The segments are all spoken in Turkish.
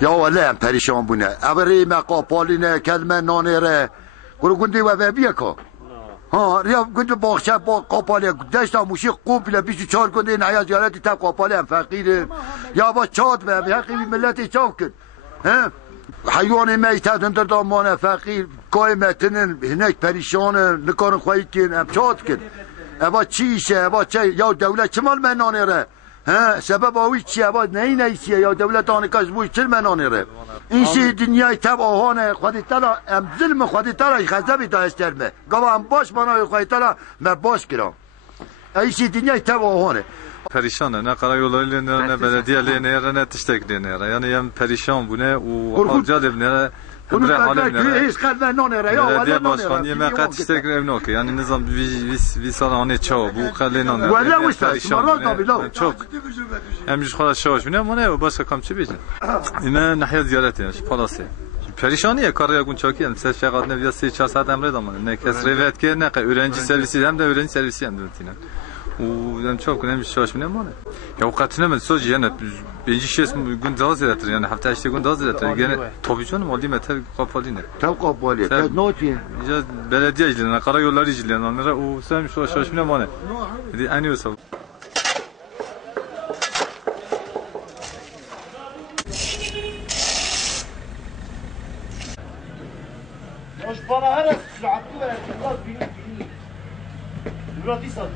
Ya والله perişan bu ne? Evri me qapaline kelme nanere. Kuru gundi ve biyako. Ha, ya gundi bahçe qapalı deşta muşi komple 24 gundi naya ziyareti ta qapalı fakir. Ya ba çat ve hakkı milleti çavkın. He? Hayvanı meytat under damane fakir kıymetinin hinek perişanı nıkarın koykin hem çatkin. Eva çiğse eva çay ya devlet çimal menanere. Ha sebep o içi eva neyse ya devlet anıkaş bu içil menanere. İnşi dünyayı tab ahane khaditala em zulm khaditala xazabi da isterme. Gavam baş bana khaditala me baş kiram. İnşi dünyayı tab ahane. Perişan ne karayollarıyla ne belediyeyle ne tiştekliğine yani hem perişan bu ne o harcadım ne Bunu hiç kalben nanere ya belediye başkanı yemek tiştekliğine evine okuyor yani nizam bir sana çao bu kallen nanere Valla perişan çok hem yüz kadar şavaş bu ne başka kamçı bir yine nahiye ziyaret yani palası perişaniye karaya gün çok yani ses şagat ne bir 4 saat emre zaman ne kes revet ki ne öğrenci servisi hem de öğrenci servisi hem de و çok önemli şaş mı ne var ya o katına mı söz yani birinci şey gün daha ziyade yani hafta içi gün daha ziyade gene tabii canım oldu metal kapalı ne tabii kapalı kız noti ya belediye icralarına karayollar icralarına onlara o sen şaş mı ne var dedi aynı olsa Hoş bana her süratli ver biraz büyük Murat İsa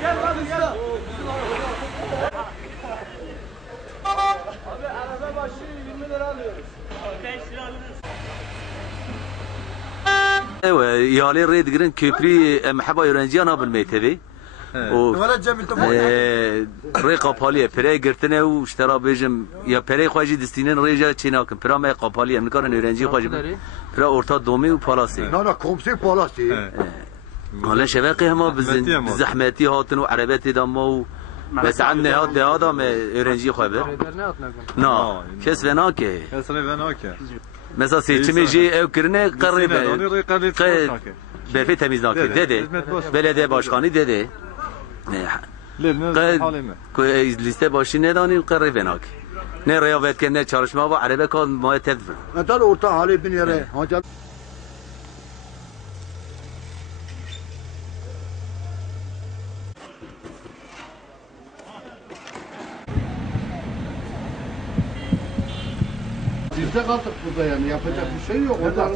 Gel hadi gel. Abi araba başı 20 lira alıyoruz. 5 lira alırız. Evet, ihale red girin köprü محبة öğrenciyan بالميتبي. ری قاپالیه پره گرتنه و اشترا بیجم یا پره خواهی دستینن ریجا چینا کن پره ما قاپالیه منکارن اورنجی خواهی پره ارتا دومی و پالاسی نه کمسی پالاسی حالا شبکه همه بزحمتی هاتن و عربتی دام و بس عن نهاد دام اورنجی خواهی بر نه کس وناکه مثلا سیچمی جی او کرنه قریبه برفی تمیز ناکه دده بلده باشخانی دده لیسته باشی ندانیم قرار بناک نه ریاضت که نه چارشما و عربه کن ما تدفن ندار orta hali bin yere hacan Biz de kaldık burada yani yapacak bir şey yok. Orada